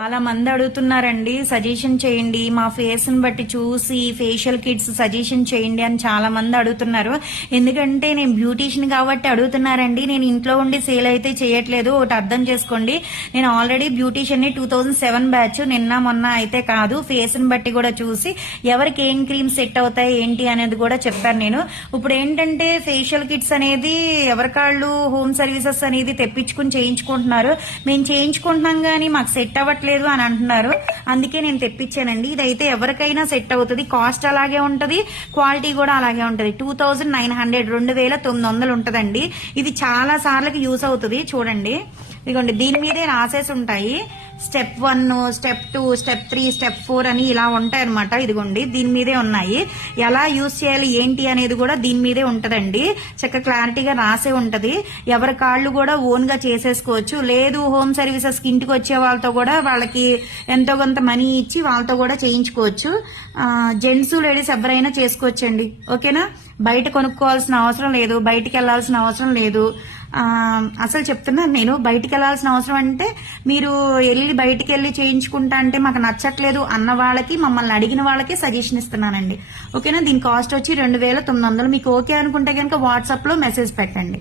చాలా మంది అడుగుతున్నారండి, సజెషన్ చేయండి, మా ఫేస్ ని బట్టి చూసి ఫేషియల్ కిట్స్ సజెషన్ చేయండి అని చాలా మంది అడుగుతున్నారు. ఎందుకంటే నేను బ్యూటీషియన్ కాబట్టి అడుగుతున్నారండి. నేను ఇంట్లో ఉండి సేల్ అయితే చేయట్లేదు, ఒకటి అర్థం చేసుకోండి. నేను ఆల్రెడీ బ్యూటీషియన్ ని 2007 బ్యాచ్, నిన్న మొన్న అయితే కాదు. ఫేస్ ని బట్టి కూడా చూసి ఎవరికి ఏం క్రీమ్ సెట్ అవుతాయి ఏంటి అనేది కూడా చెప్పాను నేను. ఇప్పుడు ఏంటంటే ఫేషియల్ కిట్స్ అనేది ఎవరికాళ్ళు హోమ్ సర్వీసెస్ అనేది తెప్పించుకుని చేయించుకుంటున్నారు. మేము చేయించుకుంటున్నాం కానీ మాకు సెట్ అవ్వట్లేదు అని అంటున్నారు. అందుకే నేను తెప్పించానండి. ఇదైతే ఎవరికైనా సెట్ అవుతుంది. కాస్ట్ అలాగే ఉంటది, క్వాలిటీ కూడా అలాగే ఉంటది. 2900 2900 ఉంటదండి. ఇది చాలా సార్లకి యూస్ అవుతుంది. చూడండి, ఇదిగోండి, దీని మీదే రాసేసి ఉంటాయి. స్టెప్ 1, స్టెప్ 2, స్టెప్ 3, స్టెప్ 4 అని ఇలా ఉంటాయి అనమాట. ఇదిగోండి, దీని మీదే ఉన్నాయి. ఎలా యూజ్ చేయాలి ఏంటి అనేది కూడా దీని మీదే ఉంటదండి. చక్కగా క్లారిటీగా రాసే ఉంటది. ఎవరి కాళ్ళు కూడా ఓన్ గా చేసేసుకోవచ్చు. లేదు హోమ్ సర్వీసెస్ కి ఇంటికి వచ్చే వాళ్ళతో కూడా వాళ్ళకి ఎంతో కొంత మనీ ఇచ్చి వాళ్ళతో కూడా చేయించుకోవచ్చు. జెంట్స్ లేడీస్ ఎవరైనా చేసుకోవచ్చండి. ఓకేనా? బయట కొనుక్కోవాల్సిన అవసరం లేదు, బయటికి వెళ్లాల్సిన అవసరం లేదు. అసలు చెప్తున్నాను నేను, బయటికి వెళ్లాల్సిన అవసరం అంటే మీరు బయటికి వెళ్ళి చేయించుకుంటా అంటే మాకు నచ్చట్లేదు అన్న వాళ్ళకి, మమ్మల్ని అడిగిన వాళ్ళకి సజెషన్ ఇస్తున్నానండి. ఓకేనా? దీని కాస్ట్ వచ్చి 2900. మీకు ఓకే అనుకుంటే కనుక వాట్సాప్ లో మెసేజ్ పెట్టండి.